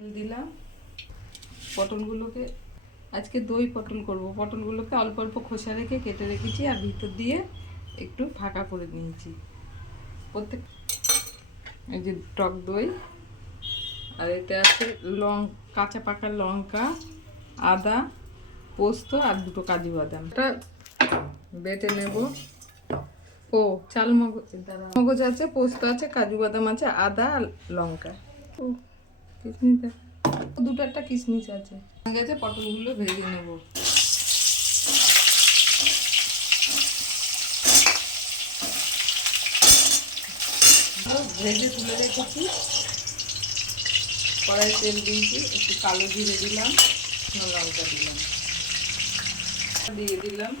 তেল দিলাম। পটলগুলোকে আজকে দই পটল করব। পটলগুলোকে অল্প অল্প খোসা রেখে কেটে রেখেছি আর ভিতর দিয়ে একটু ফাঁকা করে নিয়েছি। প্রত্যেক এই যে টক দই, আর এতে আছে কাঁচা পাকা লঙ্কা, আদা, পোস্ত আর দুটো কাজু বাদাম। এটা বেটে নেব। ও চাল মগজ আছে, পোস্ত আছে, কাজু বাদাম আছে, আদা আর লঙ্কা। ও কিশমিশ দুটো একটা কিশমিশ আছে। হয়ে গেছে, পটলগুলো ভেজে নেব। ভেজে তুলে রেখেছি। কড়াই তেল দিয়েছি, একটু কালো জিরে দিলাম, লঙ্কা দিলাম, দিয়ে দিলাম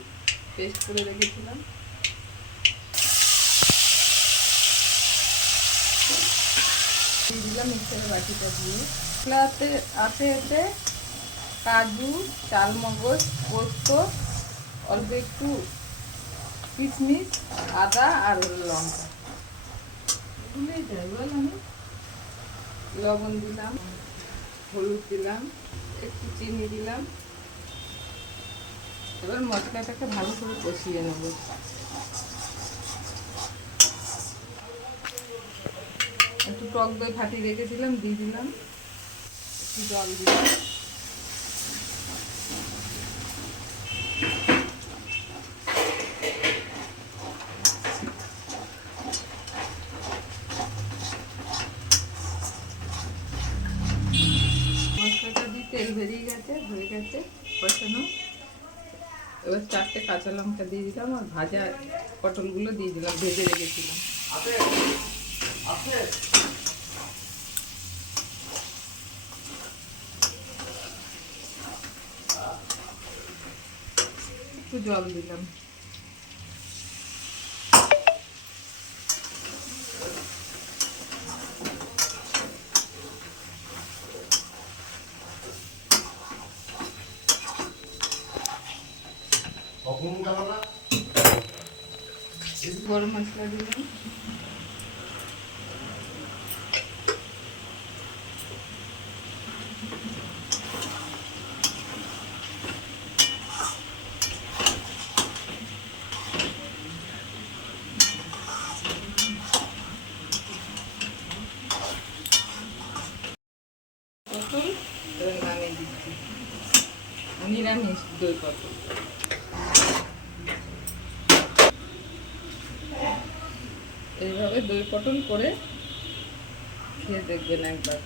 পেস্ট করে রেখেছিলাম। দিয়ে দিলাম মিক্সারের বাটিটা দিয়ে। আছে এতে কাজু, চালমগজ, পোস্ত, অল্প একটু কিশমিশ, আদা আর লঙ্কা। ভুলেই যাই বল। আমি লবণ দিলাম, হলুদ দিলাম, একটু চিনি দিলাম। এবার মশলাটাকে ভালো করে কষিয়ে নেব। একটু টক দই ফাটিয়ে রেখেছিলাম, দিয়ে দিলাম, একটু জল দিলাম। মশলাটা দিয়ে তেল বেরিয়ে গেছে, হয়ে গেছে কষানো। এবার 4টে কাঁচা লঙ্কা দিয়ে দিলাম আর ভাজা পটলগুলো দিয়ে দিলাম, ভেজে রেখেছিলাম। একটু জল দিলাম। গরম মশলা দিলাম। পটল এবার নামিয়ে দিচ্ছি। নিরামিষ দই পটল। এইভাবে দই পটল করে খেয়ে দেখবেন একবার।